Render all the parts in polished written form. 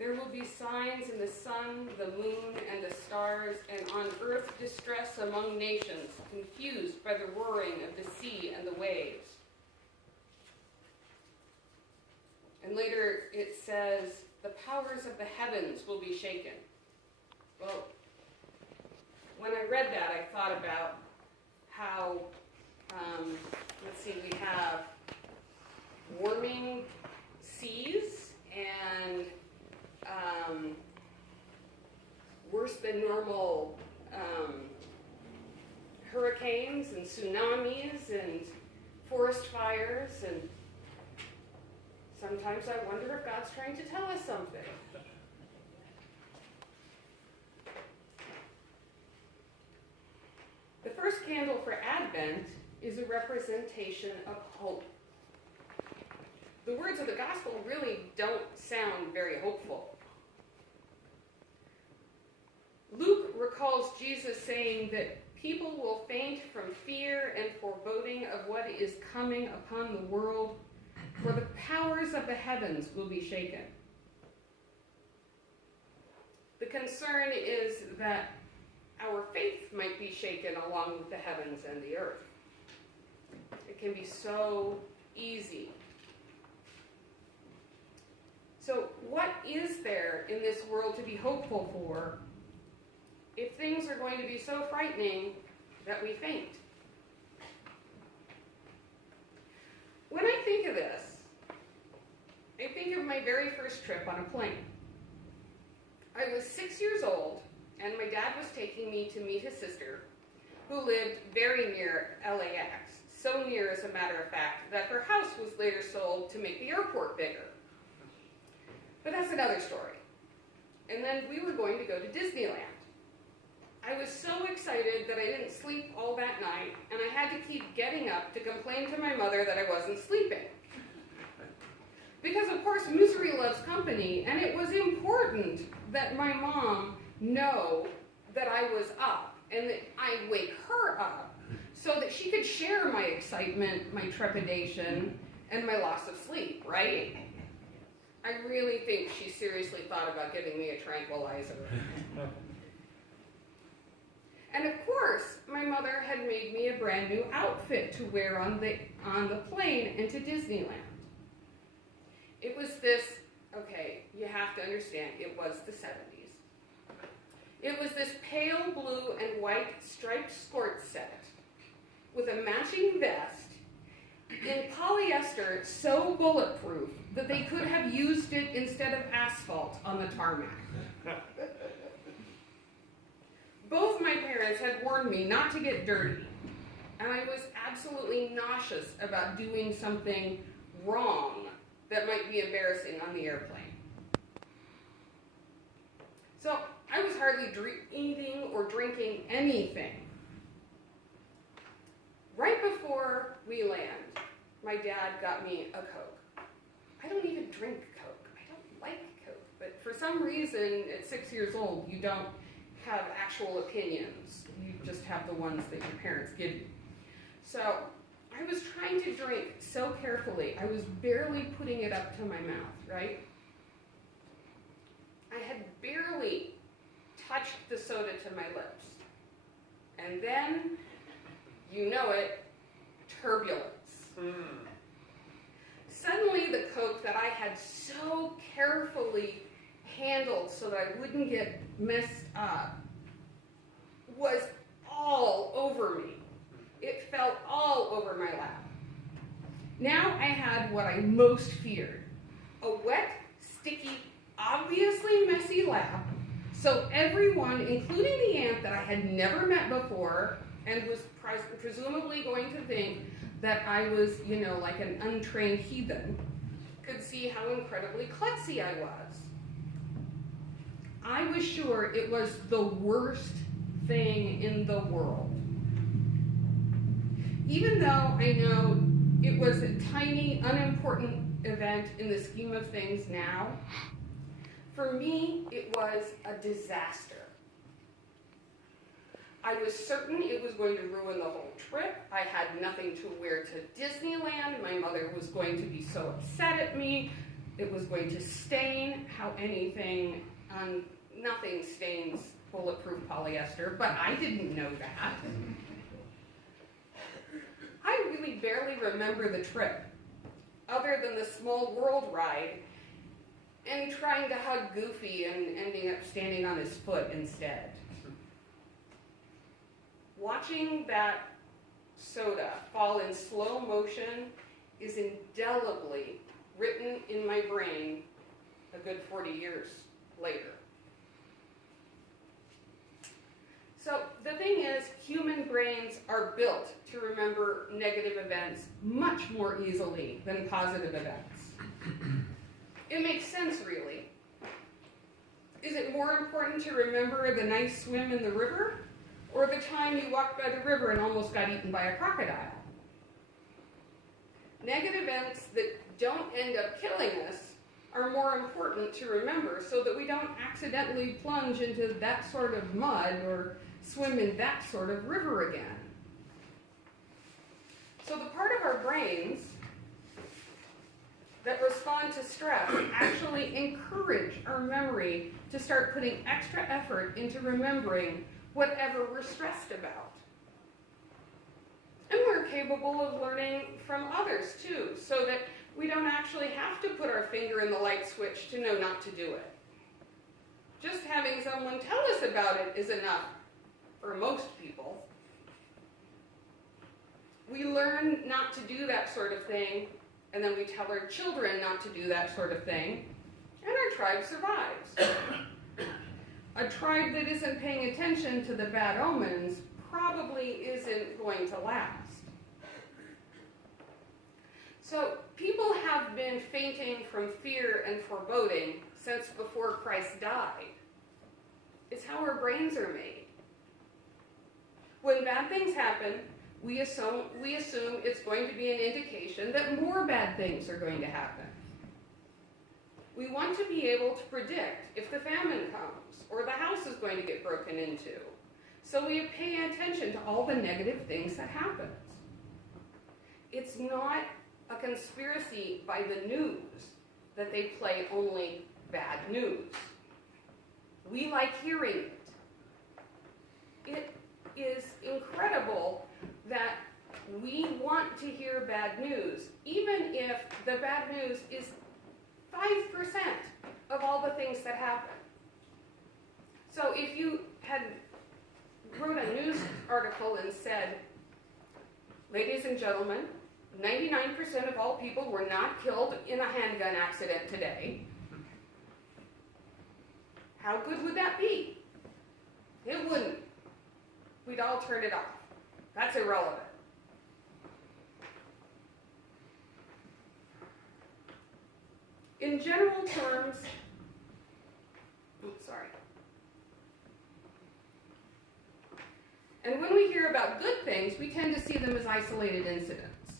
There will be signs in the sun, the moon, and the stars, and on earth distress among nations, confused by the roaring of the sea and the waves. And later it says, the powers of the heavens will be shaken. Well, when I read that, I thought about how, we have warming seas and worse than normal hurricanes and tsunamis and forest fires, and sometimes I wonder if God's trying to tell us something. The first candle for Advent is a representation of hope. The words of the gospel really don't sound very hopeful. Luke recalls Jesus saying that people will faint from fear and foreboding of what is coming upon the world, for the powers of the heavens will be shaken. The concern is that our faith might be shaken along with the heavens and the earth. It can be so easy. So what is there in this world to be hopeful for if things are going to be so frightening that we faint? When I think of this, I think of my very first trip on a plane. I was 6 years old, and my dad was taking me to meet his sister, who lived very near LAX, so near, as a matter of fact, that her house was later sold to make the airport bigger. But that's another story. And then we were going to go to Disneyland. I was so excited that I didn't sleep all that night, and I had to keep getting up to complain to my mother that I wasn't sleeping. Because, of course, misery loves company, and it was important that my mom know that I was up, and that I wake her up, so that she could share my excitement, my trepidation, and my loss of sleep, right? I really think she seriously thought about giving me a tranquilizer. And of course, my mother had made me a brand new outfit to wear on the plane into Disneyland. It was this, okay, you have to understand, it was the 70s. It was this pale blue and white striped skirt set with a matching vest in polyester so bulletproof that they could have used it instead of asphalt on the tarmac. Both my parents had warned me not to get dirty, and I was absolutely nauseous about doing something wrong that might be embarrassing on the airplane. So I was hardly eating or drinking anything. Right before we land, my dad got me a Coke. I don't even drink Coke. I don't like Coke. But for some reason, at 6 years old, you don't have actual opinions. You just have the ones that your parents give you. So I was trying to drink so carefully, I was barely putting it up to my mouth, right? I had barely touched the soda to my lips. And then, you know it, turbulence. Suddenly the Coke that I had so carefully handled so that I wouldn't get messed up was all over me. It fell all over my lap. Now I had what I most feared, a wet, sticky, obviously messy lap, so everyone, including the aunt that I had never met before and was presumably going to think that I was, like an untrained heathen, could see how incredibly klutzy I was. I was sure it was the worst thing in the world. Even though I know it was a tiny, unimportant event in the scheme of things now, for me, it was a disaster. I was certain it was going to ruin the whole trip. I had nothing to wear to Disneyland. My mother was going to be so upset at me. it was going to stain how nothing stains bulletproof polyester, but I didn't know that. I really barely remember the trip, other than the small world ride and trying to hug Goofy and ending up standing on his foot instead. Watching that soda fall in slow motion is indelibly written in my brain a good 40 years later. So the thing is, human brains are built to remember negative events much more easily than positive events. It makes sense, really. Is it more important to remember the nice swim in the river, or the time you walked by the river and almost got eaten by a crocodile? Negative events that don't end up killing us are more important to remember so that we don't accidentally plunge into that sort of mud or swim in that sort of river again. So the part of our brains that respond to stress actually encourage our memory to start putting extra effort into remembering whatever we're stressed about. And we're capable of learning from others too, so that we don't actually have to put our finger in the light switch to know not to do it. Just having someone tell us about it is enough for most people. We learn not to do that sort of thing, and then we tell our children not to do that sort of thing, and our tribe survives. A tribe that isn't paying attention to the bad omens probably isn't going to last. So people have been fainting from fear and foreboding since before Christ died. It's how our brains are made. When bad things happen, we assume it's going to be an indication that more bad things are going to happen. We want to be able to predict if the famine comes or the house is going to get broken into. So we pay attention to all the negative things that happen. It's not a conspiracy by the news that they play only bad news. We like hearing it. It is incredible that we want to hear bad news, even if the bad news is 5% of all the things that happen. So if you had wrote a news article and said, ladies and gentlemen, 99% of all people were not killed in a handgun accident today, how good would that be? It wouldn't. We'd all turn it off. That's irrelevant. In general terms, and when we hear about good things, we tend to see them as isolated incidents,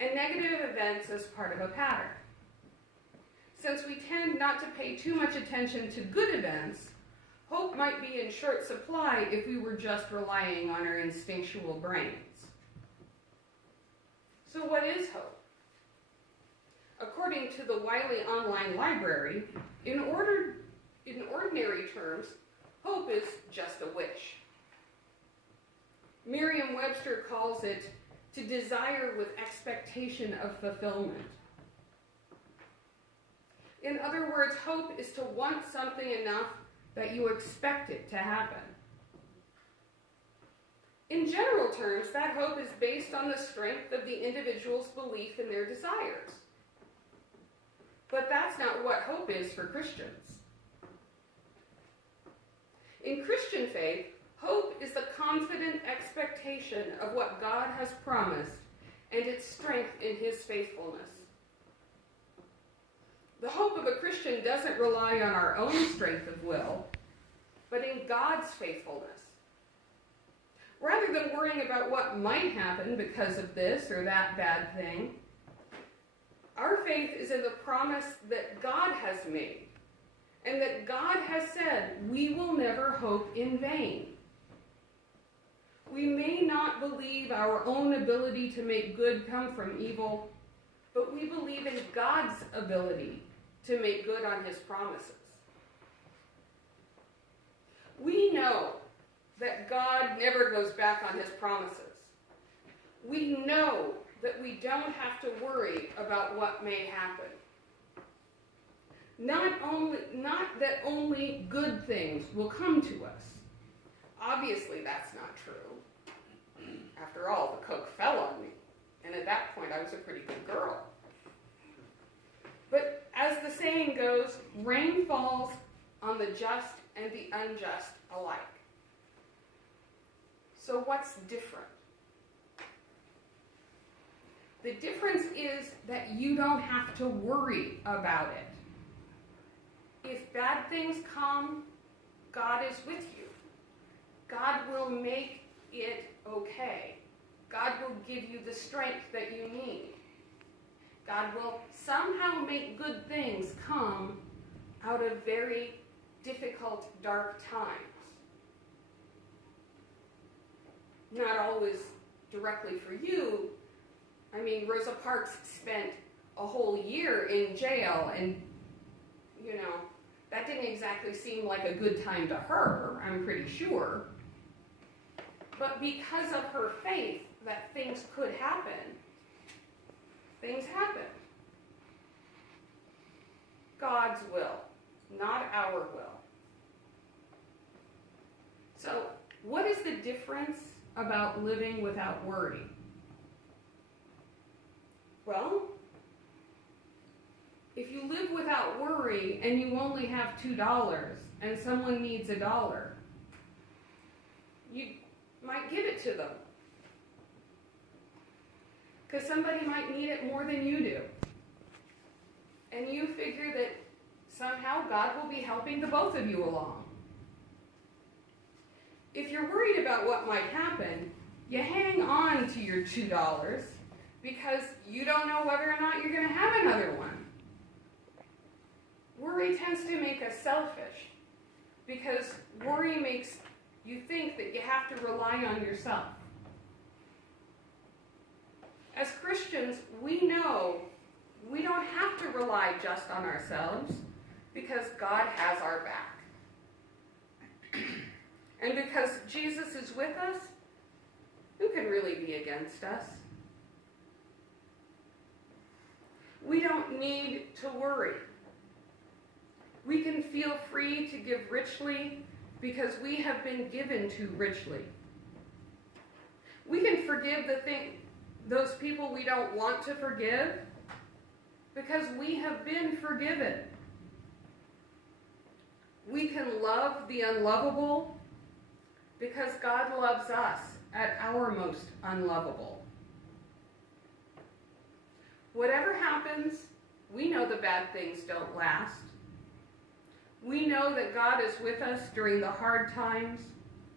and negative events as part of a pattern. Since we tend not to pay too much attention to good events, hope might be in short supply if we were just relying on our instinctual brains. So what is hope? According to the Wiley Online Library, in ordinary terms, hope is just a wish. Merriam-Webster calls it to desire with expectation of fulfillment. In other words, hope is to want something enough that you expect it to happen. In general terms, that hope is based on the strength of the individual's belief in their desires. But that's not what hope is for Christians. In Christian faith, hope is the confident expectation of what God has promised and its strength in His faithfulness. The hope of a Christian doesn't rely on our own strength of will, but in God's faithfulness. Rather than worrying about what might happen because of this or that bad thing, our faith is in the promise that God has made, and that God has said we will never hope in vain. We may not believe our own ability to make good come from evil, but we believe in God's ability to make good on his promises. We know that God never goes back on his promises. We know that we don't have to worry about what may happen. Not that only good things will come to us. Obviously, that's not true. After all, the Coke fell on me, and at that point, I was a pretty good girl. But as the saying goes, rain falls on the just and the unjust alike. So what's different? The difference is that you don't have to worry about it. If bad things come, God is with you. God will make it okay. God will give you the strength that you need. God will somehow make good things come out of very difficult, dark times. Not always directly for you. I mean, Rosa Parks spent a whole year in jail, and, that didn't exactly seem like a good time to her, I'm pretty sure. But because of her faith that things could happen, things happened. God's will, not our will. So, what is the difference about living without worry? Well, if you live without worry and you only have $2 and someone needs $1, you might give it to them. Because somebody might need it more than you do. And you figure that somehow God will be helping the both of you along. If you're worried about what might happen, you hang on to your $2 because you don't know whether or not you're going to have another one. Worry tends to make us selfish because worry makes you think that you have to rely on yourself. As Christians, we know we don't have to rely just on ourselves because God has our back. And because Jesus is with us, who can really be against us? We don't need to worry. We can feel free to give richly because we have been given to richly. We can forgive those people we don't want to forgive because we have been forgiven. We can love the unlovable because God loves us at our most unlovable. Whatever happens, we know the bad things don't last. We know that God is with us during the hard times,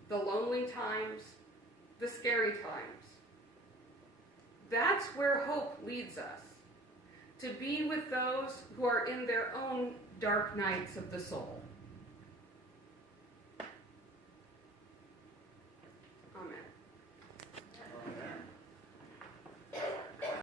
the lonely times, the scary times. That's where hope leads us, to be with those who are in their own dark nights of the soul.